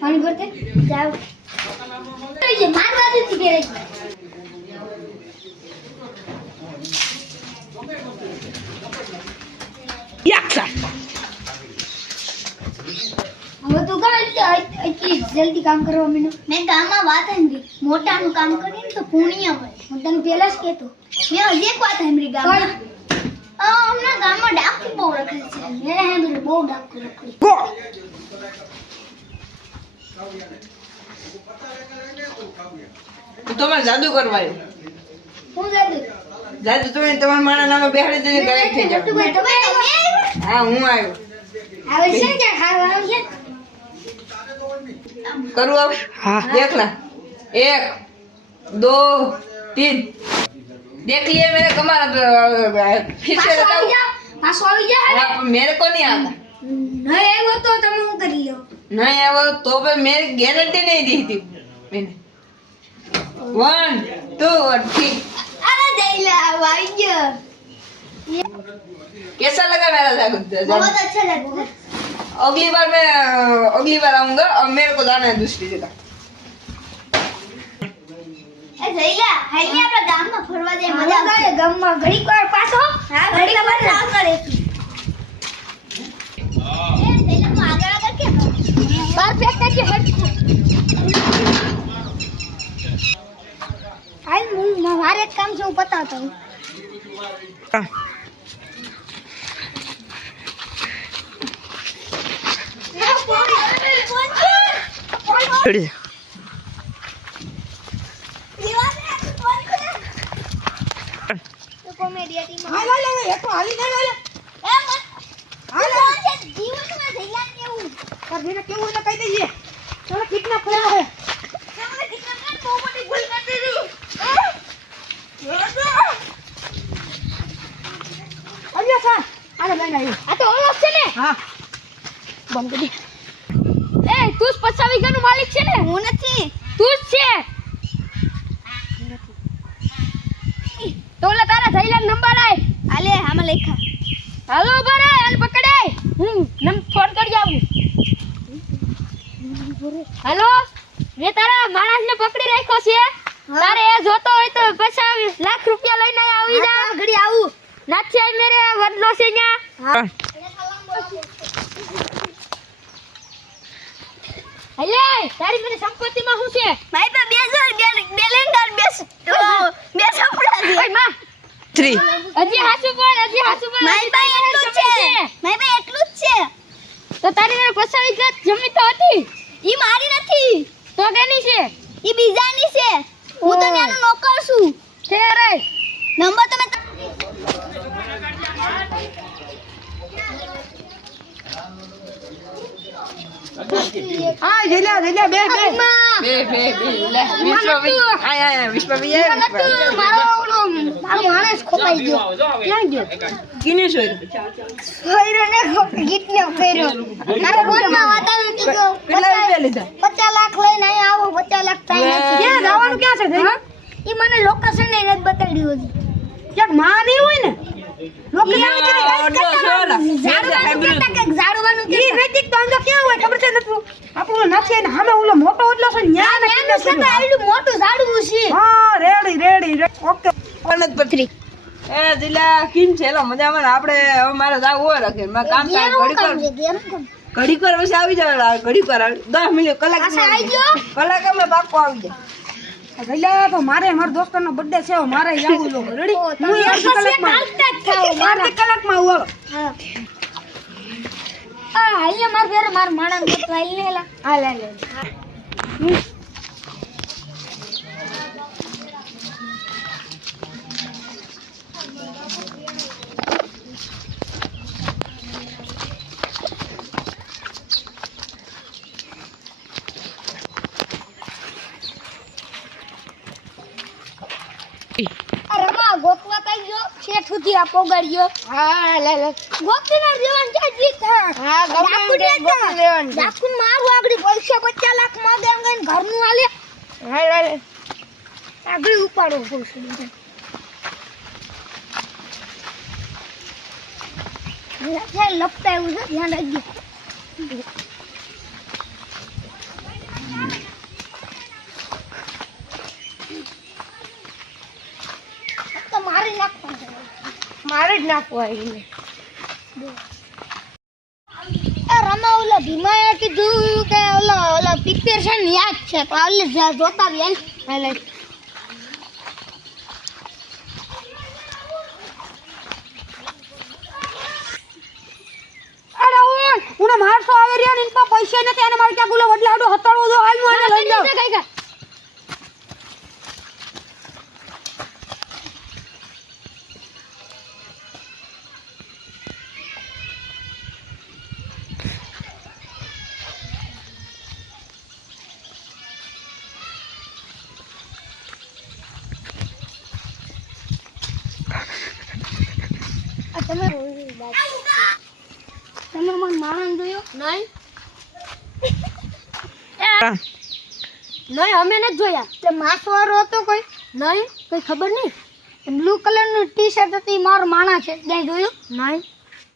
પાણી ભરતે જાવ તો જે મારવા દીધી કે યાક્ષા હવે તો એટલી જલ્દી કામ કરવા માંડો મેં ગામમાં વાત સાંભળી મોટાનું કામ કરીને તો પુણ્ય હોય હું તને પહેલા જ કહેતો મેં હજી એક વાત સાંભળી ગામમાં હમણાં ગામમાં ડાકુ બહુ રખે છે મેં સાંભળ્યું બહુ ડાકુ રખે ગો તમારે જાદુ કરવાયું હું જાદુ જાદુ તમે તમારા માણા નામે બેહાડી દઈને ગાયબ થઈ જાવ હા હું આવ્યો આવે છે ને ક્યાં ખાવાનું છે करूँ अब हाँ देखना 1 2 3 देख लिए मेरे कमर फिर से बताओ पासो આવી જા मेरे को नहीं आता नहीं आयो तो तुम હું કરી લો नहीं आया तो पे मेरी गारंटी नहीं दी थी मैंने 1 2 और 3 अरे जैला भाई कैसा लगा मेरा जादू बहुत अच्छा लगा अगली बार आऊंगा और मेरे को जाना है दूसरी जगह ए जैला हाली આપણા ગામમાં ફરવા જાય મજા આવે ગામમાં ઘડીક વાર પાછો હા ઘડીક વાર ના કરે એ જૈલા તો આગળ કે બાર પેક કરકે હટ હાલ હું મારે એક કામ છે હું બતાવતો હું रेडी કોમેડિયા ટીમ हाल हाल ये तो हाली ना हाल हाल हाल जीवन में जैला केવું पर मैंने क्यों ना कह दीजिए चलो कितना खोया है हमने कितना कान बહુ મોટી ભૂલ કરી દીધી अरे सा आने लेना है આ તો ઓળખ છે ને हां बंद कर दी એ તું જ 50 વીઘાનો માલિક છે ને હું નથી તું જ છે તો લે તારા થઈલા નંબર આય આલે આમાં લખા હાલો બરાય હાલ પકડાય હું નમ ફોન કરી આવું હાલો મે તારા માણસને પકડી રાખ્યો છે તારે એ જોતો હોય તો 50 લાખ રૂપિયા લઈને આવી જા ઘડી આવું નાથી આય મેરે વડલો છે ન્યા हां અલે તારી મને સંપત્તિમાં શું છે મારી પાસે 2000 બે લેંગર બે સપડા છે ઓય માં 3 હજી હાસુ બોલ મારી પાસે એટલું જ છે મારી પાસે એટલું જ છે તો તારી મને 50 વીઘા જમીન તો હતી ઈ મારી નથી તો કેની છે ઈ બીજાની છે હું તો ત્યાંનો નોકર છું છે રે નંબર તમે हां जेला जेला बे ले विश्व भी મારો ઓલો મારો માણસ ખોપાઈ ગયો ક્યાં ગયો किने सोय સોયરો ને ગીતને ફેર્યો મારો ફોનમાં વાત આવી કે કેટલા રૂપિયા લીધા 50 લાખ લઈને અહીં આવો 50 લાખ થાય નથી ક્યાં જવાનું ક્યાં છે ભાઈ ઈ મને લોકેશન ને નથી બતાડ્યું હજી ક્યાંક માં નહીં હોય ને લોકેશન ઝાડવાનું ઈ નૈતિક તો અંદર ક્યાં હોય ખબર છે નતું આપણો નથી ને સામે ઓલો મોટો ઓટલો છે ન્યા ને એટલું મોટું ઝાડવું છે હા રેડી ઓકે અનંત પથરી એ જીલા કિન છે લો મજામાં આપણે હવે મારે જાવ હોય રાખે મે કામ કામ ઘડી પર પછી આવી જાય ઘડી પર 10 મિનિટ કલાક આવી ગયો કલાક અમે પાકો આવી જાય ગઈલા તો મારે માર દોસ્તનો બર્થડે છે મારે જાવું લો રેડી હું 1 કલાકમાં આવું હા અહીંયા માર ફેર માર માણસ તો આઈ લેલા હા લે રમા ગોતવા કઈ ગયો શેઠ સુધી આ પોગાડ્યો હા લે ગોતીના જીવન છે જીત હા ગમે લેવાનું ડાકુ મારું આગળ પૈસા 50 લાખ માંગે અંગન ઘરનું આલે હા લે આગળ ઉપાડો પૈસા લપટા એવું છે ધ્યાન રાખજો મારી નાખવા એને રમા ઓલા ભીમાએ કીધું કે ઓલા પિક્ચર છે ને યાદ છે તો આલે જોતા આવી હાલ ઉના મારસો આવે રહ્યા ને ઇનપા પૈસા નથી અને મારે ક્યાં ગુલો બદલાડો હતાડો જો હાલ નું એને લઈ જાવ તમે મને માણસ જોયો નહીં નહીં અમે નથી જોયા તે માસવાળો હતો કોઈ નહીં કોઈ ખબર નહીં બ્લુ કલર નું ટી શર્ટ હતી મારો માણા છે ક્યાંય જોયું નહીં